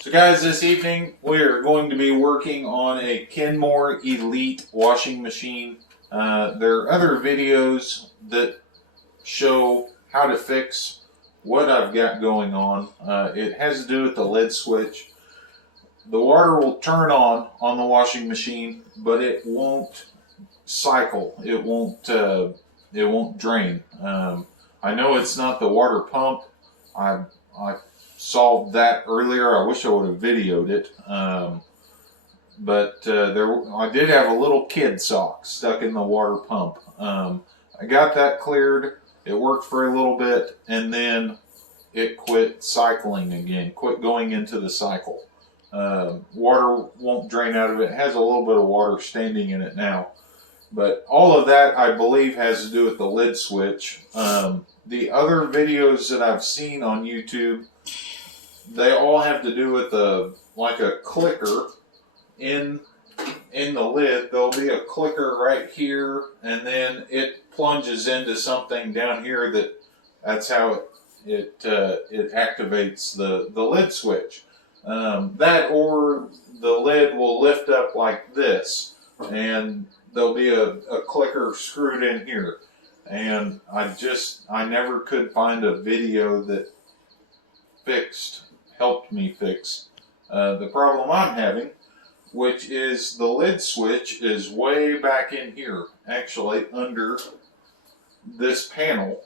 So guys, this evening we are going to be working on a Kenmore Elite washing machine. There are other videos that show how to fix what I've got going on. It has to do with the lid switch. The water will turn on the washing machine, but it won't cycle. It won't drain. I know it's not the water pump. I solved that earlier. I wish I would have videoed it. But I did have a little kid sock stuck in the water pump. I got that cleared. It worked for a little bit, and then it quit cycling again, quit going into the cycle. Water won't drain out of it. It has a little bit of water standing in it now. But all of that, I believe, has to do with the lid switch. The other videos that I've seen on YouTube, they all have to do with like a clicker in the lid. There'll be a clicker right here, and then it plunges into something down here that's how it activates the lid switch. That or the lid will lift up like this, and there'll be a clicker screwed in here. And I never could find a video that helped me fix the problem I'm having, which is the lid switch is way back in here, actually under this panel.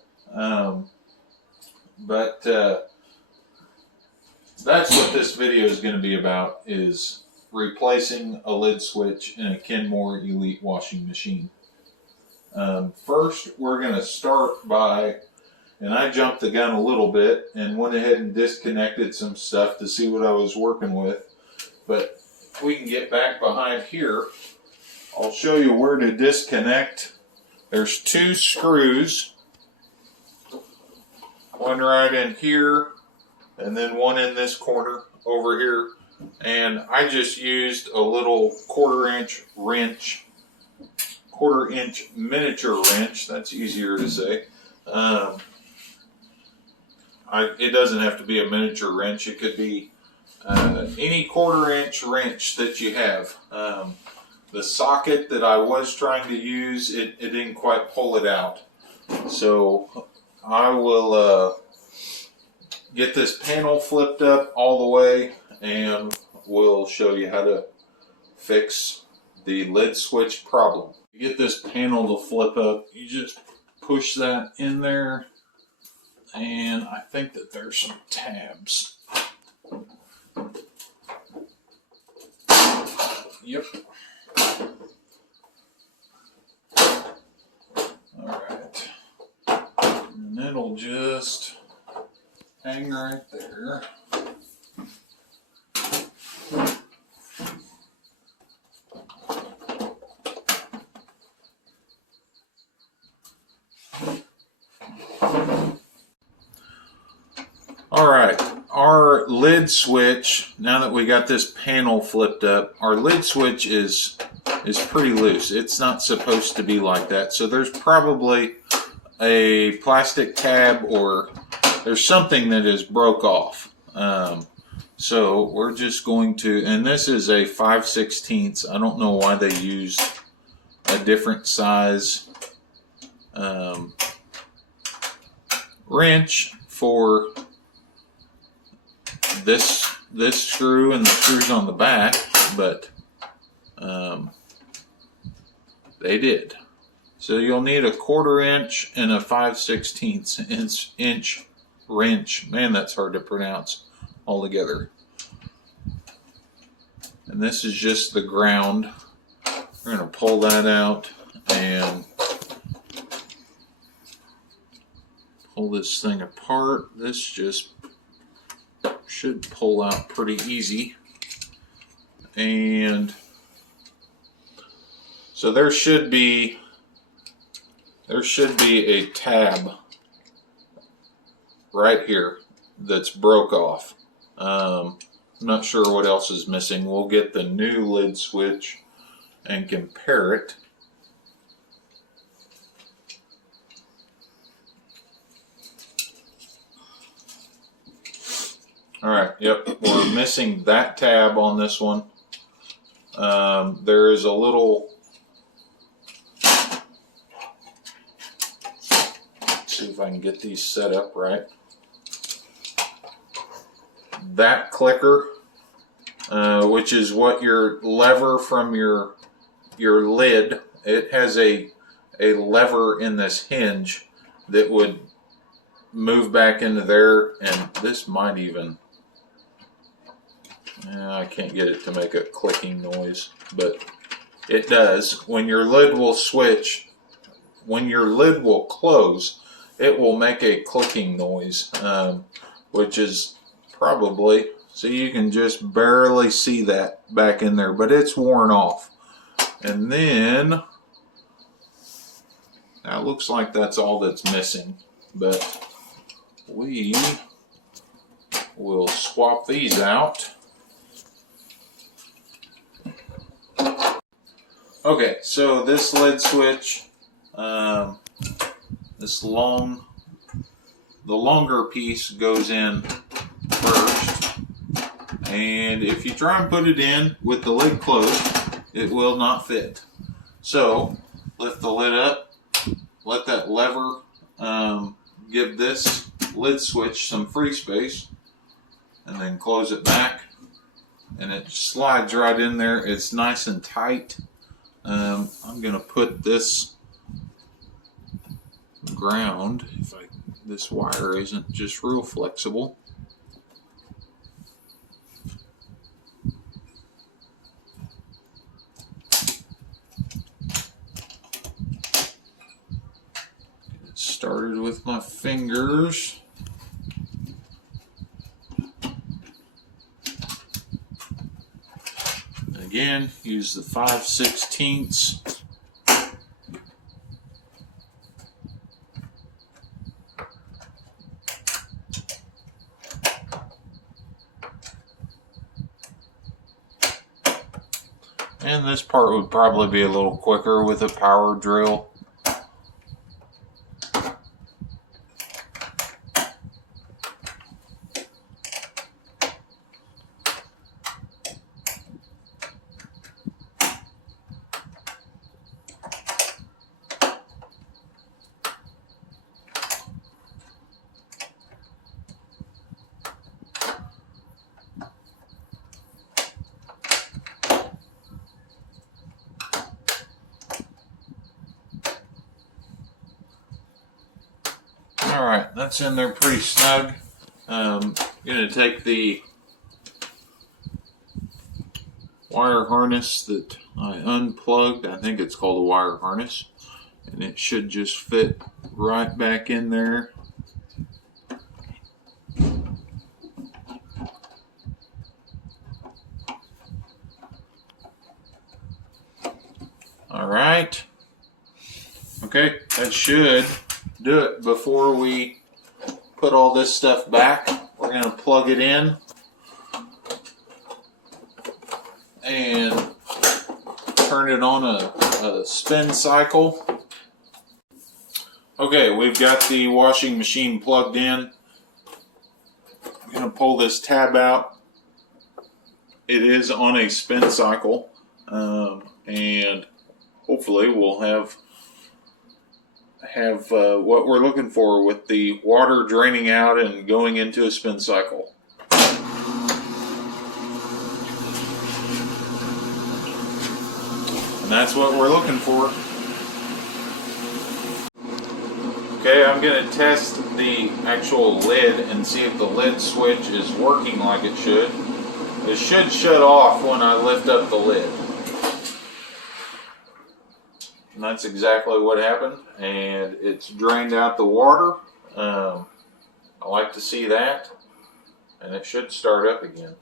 But that's what this video is going to be about, is replacing a lid switch in a Kenmore Elite washing machine. First, we're going to start by, and I jumped the gun a little bit and went ahead and disconnected some stuff to see what I was working with. But if we can get back behind here, I'll show you where to disconnect. There's two screws, one right in here and then one in this corner over here. And I just used a little quarter-inch miniature wrench. That's easier to say. It doesn't have to be a miniature wrench. It could be any quarter-inch wrench that you have. The socket that I was trying to use, it didn't quite pull it out. So I will get this panel flipped up all the way, and we'll show you how to fix the lid switch problem. To get this panel to flip up, you just push that in there, and I think that there's some tabs. Yep. Alright. And it'll just hang right there. Alright, our lid switch, now that we got this panel flipped up, our lid switch is pretty loose. It's not supposed to be like that. So there's probably a plastic tab, or there's something that is broke off. So we're just going to, and this is a 5/16. I don't know why they used a different size wrench for this screw and the screws on the back, but they did. So you'll need a 1/4 inch and a 5/16 inch wrench. Man, that's hard to pronounce altogether. And this is just the ground. We're going to pull that out and pull this thing apart. This just should pull out pretty easy. And so there should be a tab right here that's broke off. I'm not sure what else is missing. We'll get the new lid switch and compare it. All right, yep, we're missing that tab on this one. There is a little, let's see if I can get these set up right. That clicker, which is what your lever from your lid, it has a lever in this hinge that would move back into there, and this might even, I can't get it to make a clicking noise, but it does. When your lid will switch, when your lid will close, it will make a clicking noise, which is probably, so you can just barely see that back in there, but it's worn off. And then, now it looks like that's all that's missing, but we will swap these out. Okay, so this lid switch, the longer piece goes in first, and if you try and put it in with the lid closed, it will not fit. So lift the lid up, let that lever give this lid switch some free space, and then close it back, and it slides right in there. It's nice and tight. I'm going to put this ground, this wire isn't just real flexible. Get started with my fingers. Again, use the 5/16. And this part would probably be a little quicker with a power drill. Alright, that's in there pretty snug. I'm going to take the wire harness that I unplugged. I think it's called a wire harness. And it should just fit right back in there. Alright. Okay, that should do it. Before we put all this stuff back, we're going to plug it in and turn it on a spin cycle. Okay, we've got the washing machine plugged in. I'm going to pull this tab out. It is on a spin cycle, and hopefully we'll have what we're looking for with the water draining out and going into a spin cycle. And that's what we're looking for. Okay, I'm going to test the actual lid and see if the lid switch is working like it should. It should shut off when I lift up the lid. And that's exactly what happened, and it's drained out the water. I like to see that, and it should start up again.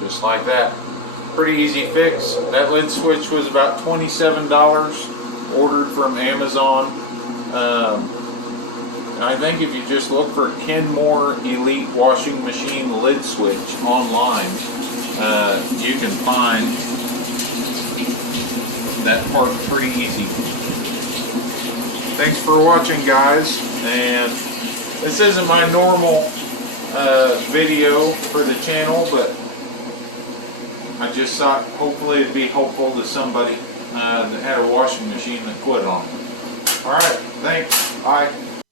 Just like that. Pretty easy fix. That lid switch was about $27, ordered from Amazon. And I think if you just look for Kenmore Elite Washing Machine Lid Switch online, you can find that part pretty easy. Thanks for watching, guys, and this isn't my normal video for the channel, but I just thought hopefully it'd be helpful to somebody that had a washing machine that quit on it. Alright, thanks. Bye.